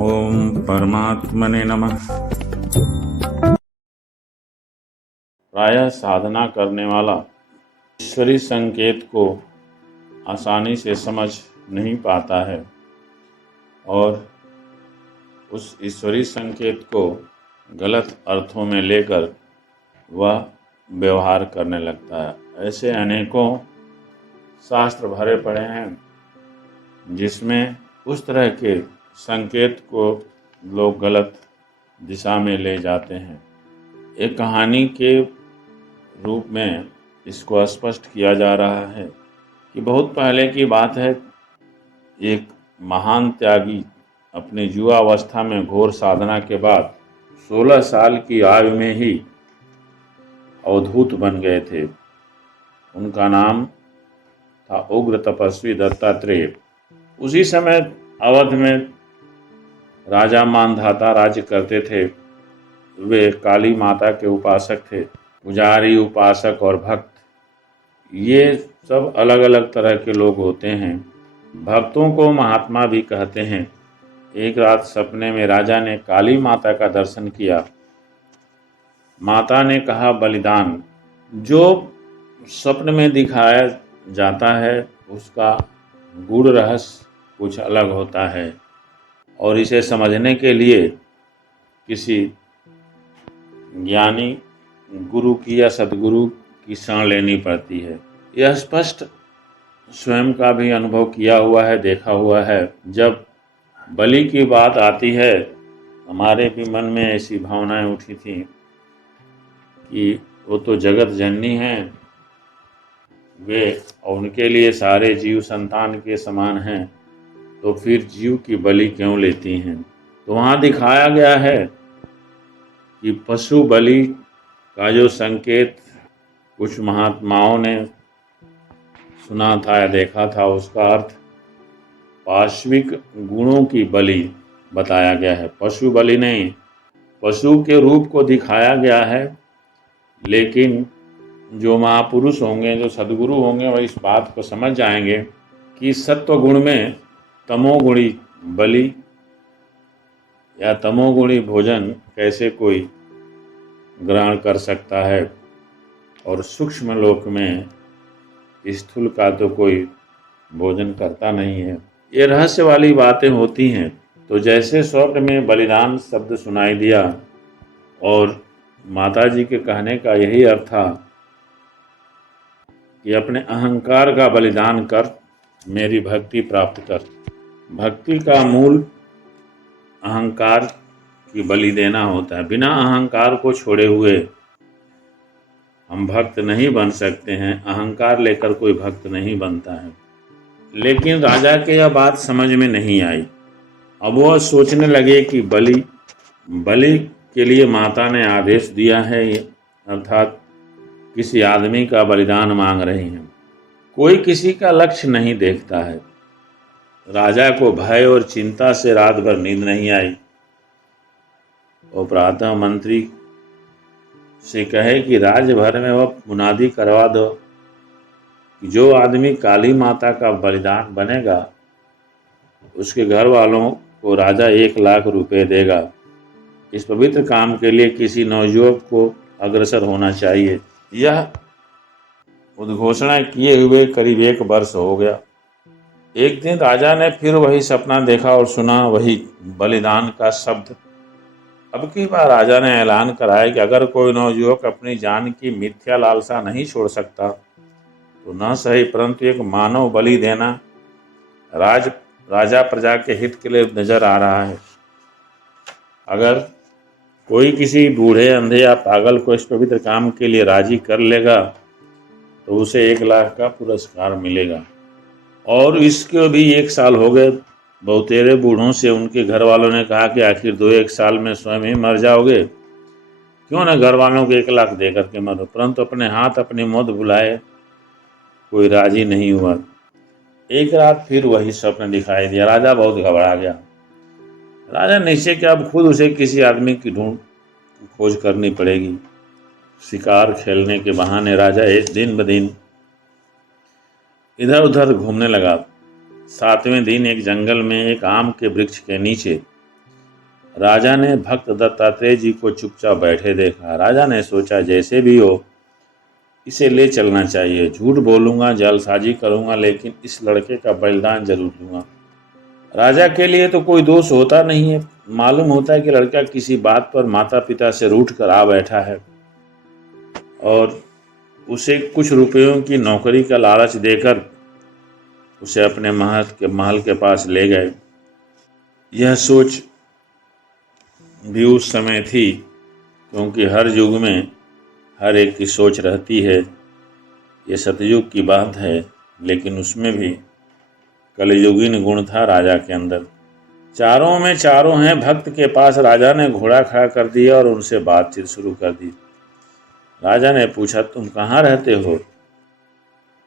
ओम परमात्मने नमः। प्रायः साधना करने वाला ईश्वरी संकेत को आसानी से समझ नहीं पाता है और उस ईश्वरी संकेत को गलत अर्थों में लेकर वह व्यवहार करने लगता है। ऐसे अनेकों शास्त्र भरे पड़े हैं जिसमें उस तरह के संकेत को लोग गलत दिशा में ले जाते हैं। एक कहानी के रूप में इसको स्पष्ट किया जा रहा है कि बहुत पहले की बात है। एक महान त्यागी अपने युवावस्था में घोर साधना के बाद 16 साल की आयु में ही अवधूत बन गए थे। उनका नाम था उग्र तपस्वी दत्तात्रेय। उसी समय अवध में राजा मानधाता राज्य करते थे। वे काली माता के उपासक थे। पुजारी, उपासक और भक्त, ये सब अलग अलग तरह के लोग होते हैं। भक्तों को महात्मा भी कहते हैं। एक रात सपने में राजा ने काली माता का दर्शन किया। माता ने कहा, बलिदान। जो स्वप्न में दिखाया जाता है उसका गूढ़ रहस्य कुछ अलग होता है और इसे समझने के लिए किसी ज्ञानी गुरु की या सद्गुरु की शरण लेनी पड़ती है। यह स्पष्ट स्वयं का भी अनुभव किया हुआ है, देखा हुआ है। जब बलि की बात आती है, हमारे भी मन में ऐसी भावनाएं उठी थी कि वो तो जगत जननी हैं, वे और उनके लिए सारे जीव संतान के समान हैं, तो फिर जीव की बलि क्यों लेती हैं। तो वहाँ दिखाया गया है कि पशु बलि का जो संकेत कुछ महात्माओं ने सुना था या देखा था, उसका अर्थ पाश्विक गुणों की बलि बताया गया है, पशु बलि नहीं। पशु के रूप को दिखाया गया है, लेकिन जो महापुरुष होंगे, जो सद्गुरु होंगे, वह इस बात को समझ जाएंगे कि सत्व गुण में तमोगुणी बलि या तमोगुणी भोजन कैसे कोई ग्रहण कर सकता है और सूक्ष्म लोक में स्थूल का तो कोई भोजन करता नहीं है। ये रहस्य वाली बातें होती हैं। तो जैसे स्वप्न में बलिदान शब्द सुनाई दिया और माता जी के कहने का यही अर्थ था कि अपने अहंकार का बलिदान कर मेरी भक्ति प्राप्त कर। भक्ति का मूल अहंकार की बलि देना होता है। बिना अहंकार को छोड़े हुए हम भक्त नहीं बन सकते हैं। अहंकार लेकर कोई भक्त नहीं बनता है। लेकिन राजा के यह बात समझ में नहीं आई। अब वह सोचने लगे कि बलि के लिए माता ने आदेश दिया है, अर्थात किसी आदमी का बलिदान मांग रही हैं। कोई किसी का लक्ष्य नहीं देखता है। राजा को भय और चिंता से रात भर नींद नहीं आई। वो प्रातः मंत्री से कहे कि राज्य भर में वह मुनादी करवा दो कि जो आदमी काली माता का बलिदान बनेगा उसके घर वालों को राजा 1 लाख रुपए देगा। इस पवित्र काम के लिए किसी नवयुवक को अग्रसर होना चाहिए। यह उद्घोषणा किए हुए करीब 1 वर्ष हो गया। एक दिन राजा ने फिर वही सपना देखा और सुना वही बलिदान का शब्द। अब की बार राजा ने ऐलान कराया कि अगर कोई नवयुवक अपनी जान की मिथ्या लालसा नहीं छोड़ सकता तो न सही, परंतु एक मानव बलि देना राजा प्रजा के हित के लिए नजर आ रहा है। अगर कोई किसी बूढ़े, अंधे या पागल को इस पवित्र काम के लिए राजी कर लेगा तो उसे 1 लाख का पुरस्कार मिलेगा। और इसके भी 1 साल हो गए। बहुतेरे बूढ़ों से उनके घर वालों ने कहा कि आखिर 2-1 साल में स्वयं ही मर जाओगे, क्यों न घर वालों को 1 लाख दे करके मरो। परंतु अपने हाथ अपनी मौत बुलाए कोई राजी नहीं हुआ। एक रात फिर वही स्वप्न दिखाई दिया। राजा बहुत घबरा गया। राजा निश्चय कि अब खुद उसे किसी आदमी की खोज करनी पड़ेगी। शिकार खेलने के बहाने राजा दिन ब दिन इधर उधर घूमने लगा। 7वें दिन एक जंगल में एक आम के वृक्ष के नीचे राजा ने भक्त दत्तात्रेय जी को चुपचाप बैठे देखा। राजा ने सोचा जैसे भी हो इसे ले चलना चाहिए। झूठ बोलूंगा, जालसाजी करूंगा, लेकिन इस लड़के का बलिदान जरूर दूंगा। राजा के लिए तो कोई दोष होता नहीं है। मालूम होता है कि लड़का किसी बात पर माता पिता से रूठ कर आ बैठा है और उसे कुछ रुपयों की नौकरी का लालच देकर उसे अपने महल के पास ले गए। यह सोच भी उस समय थी, क्योंकि हर युग में हर एक की सोच रहती है। ये सतयुग की बात है, लेकिन उसमें भी कलयुगीन गुण था राजा के अंदर। चारों में चारों हैं भक्त के पास। राजा ने घोड़ा खड़ा कर दिया और उनसे बातचीत शुरू कर दी। राजा ने पूछा, तुम कहाँ रहते हो?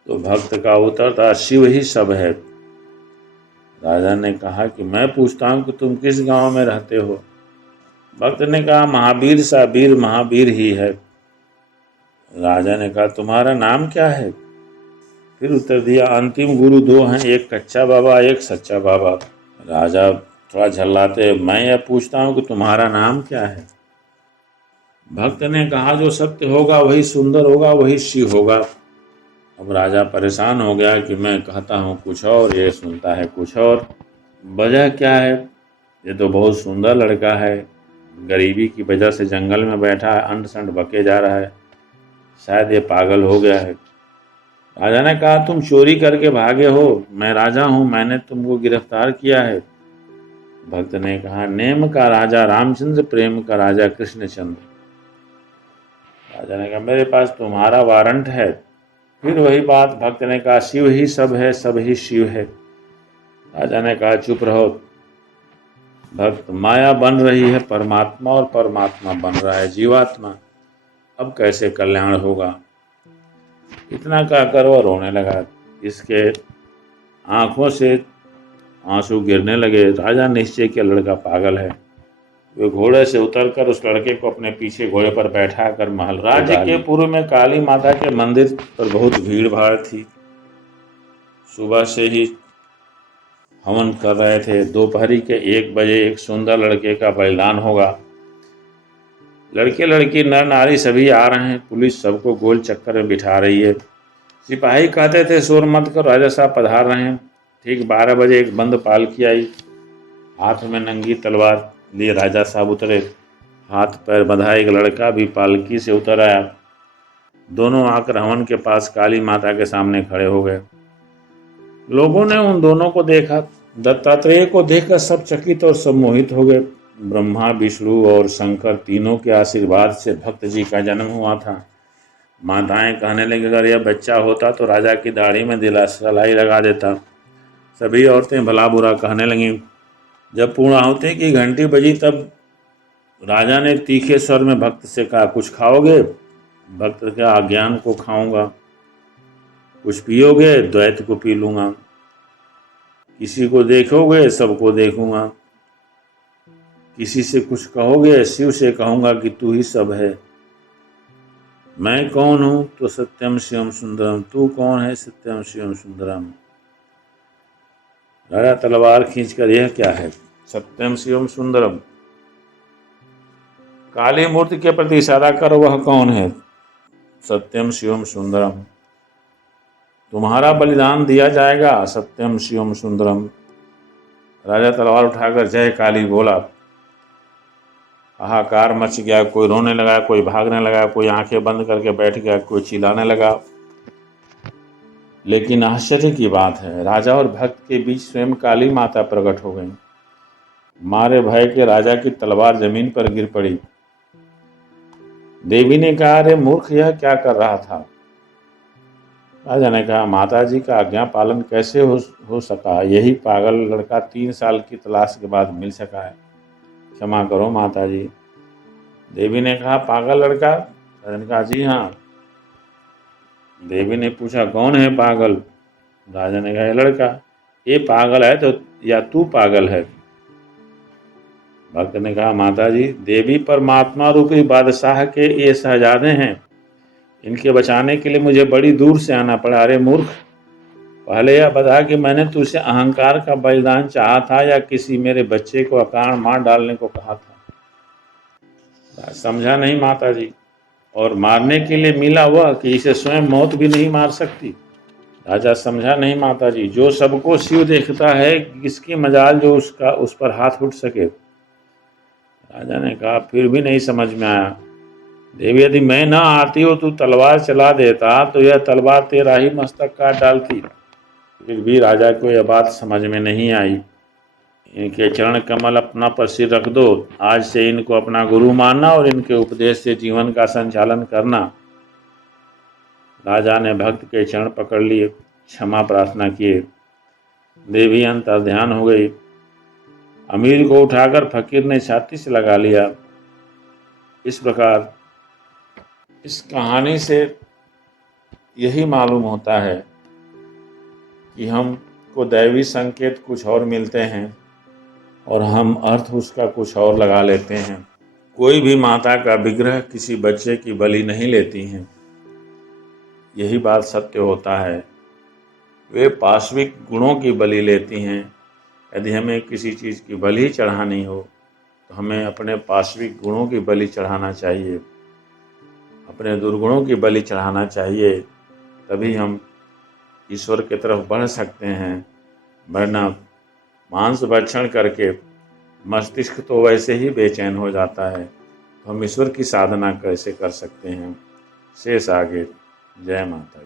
तो भक्त का उत्तर था, शिव ही सब है। राजा ने कहा कि मैं पूछता हूँ कि तुम किस गांव में रहते हो? भक्त ने कहा, महावीर सा वीर महावीर ही है। राजा ने कहा, तुम्हारा नाम क्या है? फिर उत्तर दिया, अंतिम गुरु दो हैं, एक कच्चा बाबा एक सच्चा बाबा। राजा थोड़ा झल्लाते, मैं यह पूछता हूँ कि तुम्हारा नाम क्या है? भक्त ने कहा, जो सत्य होगा वही सुंदर होगा, वही शिव होगा। अब राजा परेशान हो गया कि मैं कहता हूँ कुछ और, ये सुनता है कुछ और। वजह क्या है? ये तो बहुत सुंदर लड़का है, गरीबी की वजह से जंगल में बैठा है, अंड संड बके जा रहा है, शायद ये पागल हो गया है। राजा ने कहा, तुम चोरी करके भागे हो, मैं राजा हूँ, मैंने तुमको गिरफ्तार किया है। भक्त ने कहा, नेम का राजा रामचंद्र, प्रेम का राजा कृष्णचंद्र। राजा ने कहा, मेरे पास तुम्हारा वारंट है। फिर वही बात, भक्त ने कहा, शिव ही सब है, सब ही शिव है। राजा ने कहा, चुप रहो। भक्त, माया बन रही है परमात्मा और परमात्मा बन रहा है जीवात्मा, अब कैसे कल्याण होगा? इतना कहकर वह रोने लगा। इसके आंखों से आंसू गिरने लगे। राजा निश्चय किया लड़का पागल है। वे घोड़े से उतरकर उस लड़के को अपने पीछे घोड़े पर बैठा कर महल। राज्य के पूर्व में काली माता के मंदिर पर बहुत भीड़ भाड़ थी। सुबह से ही हवन कर रहे थे। दोपहरी के 1 बजे एक सुंदर लड़के का बलिदान होगा। लड़के लड़की नर नारी सभी आ रहे हैं। पुलिस सबको गोल चक्कर में बिठा रही है। सिपाही कहते थे, शोर मत कर, राजा साहब पधार रहे हैं। ठीक 12 बजे एक बंद पालकी आई। हाथ में नंगी तलवार लिए राजा साहब उतरे। हाथ पैर बंधा एक लड़का भी पालकी से उतर आया। दोनों आकर हवन के पास काली माता के सामने खड़े हो गए। लोगों ने उन दोनों को देखा। दत्तात्रेय को देखकर सब चकित और सम्मोहित हो गए। ब्रह्मा, विष्णु और शंकर तीनों के आशीर्वाद से भक्त जी का जन्म हुआ था। माताएं कहने लगी, अगर यह बच्चा होता तो राजा की दाढ़ी में सिलाई लगा देता। सभी औरतें भला बुरा कहने लगीं। जब पूर्णाहुति की घंटी बजी तब राजा ने तीखे स्वर में भक्त से कहा, कुछ खाओगे? भक्त के अज्ञान को खाऊंगा। कुछ पियोगे? द्वैत को पी लूंगा। किसी को देखोगे? सबको देखूंगा। किसी से कुछ कहोगे? शिव से कहूंगा कि तू ही सब है। मैं कौन हूं? तो सत्यम शिवम सुंदरम। तू कौन है? सत्यम शिवम सुंदरम। राजा तलवार खींचकर, यह क्या है? सत्यम शिवम सुंदरम। काली मूर्ति के प्रति इशारा कर, वह कौन है? सत्यम शिवम सुंदरम। तुम्हारा बलिदान दिया जाएगा। सत्यम शिवम सुंदरम। राजा तलवार उठाकर जय काली बोला। हाहाकार मच गया। कोई रोने लगा, कोई भागने लगा, कोई आंखें बंद करके बैठ गया, कोई चिल्लाने लगा। लेकिन आश्चर्य की बात है, राजा और भक्त के बीच स्वयं काली माता प्रकट हो गई। मारे भय के राजा की तलवार जमीन पर गिर पड़ी। देवी ने कहा, अरे मूर्ख, यह क्या कर रहा था? राजा ने कहा, माता जी का आज्ञा पालन कैसे हो सका? यही पागल लड़का 3 साल की तलाश के बाद मिल सका है। क्षमा करो माता जी। देवी ने कहा, पागल लड़का? राजा ने कहा, जी हाँ। देवी ने पूछा, कौन है पागल? राजा ने कहा, ये लड़का। ये पागल है तो या तू पागल है? भक्त ने कहा, माता जी, देवी परमात्मा रूपी बादशाह के ये शहजादे हैं। इनके बचाने के लिए मुझे बड़ी दूर से आना पड़ा। अरे मूर्ख, पहले यह बता कि मैंने तुझसे अहंकार का बलिदान चाहा था या किसी मेरे बच्चे को अकारण मार डालने को कहा था। समझा नहीं माता जी, और मारने के लिए मिला वह कि इसे स्वयं मौत भी नहीं मार सकती। राजा समझा नहीं माता जी, जो सबको शिव देखता है, किसकी मजाल जो उस पर हाथ उठ सके। राजा ने कहा, फिर भी नहीं समझ में आया। देवी, यदि मैं न आती हो तो तलवार चला देता तो यह तलवार तेरा ही मस्तक काट डालती। फिर भी राजा को यह बात समझ में नहीं आई। इनके चरण कमल अपना पर सिर रख दो, आज से इनको अपना गुरु मानना और इनके उपदेश से जीवन का संचालन करना। राजा ने भक्त के चरण पकड़ लिए, क्षमा प्रार्थना किए। देवी अंतर्ध्यान हो गई। अमीर को उठाकर फकीर ने छाती से लगा लिया। इस प्रकार इस कहानी से यही मालूम होता है कि हमको दैवी संकेत कुछ और मिलते हैं और हम अर्थ उसका कुछ और लगा लेते हैं। कोई भी माता का विग्रह किसी बच्चे की बलि नहीं लेती हैं। यही बात सत्य होता है। वे पाश्विक गुणों की बलि लेती हैं। यदि हमें किसी चीज़ की बलि चढ़ानी हो तो हमें अपने पाश्विक गुणों की बलि चढ़ाना चाहिए, अपने दुर्गुणों की बलि चढ़ाना चाहिए। तभी हम ईश्वर की तरफ बढ़ सकते हैं। वरना मांस भक्षण करके मस्तिष्क तो वैसे ही बेचैन हो जाता है, तो हम ईश्वर की साधना कैसे कर सकते हैं। शेष आगे। जय माता।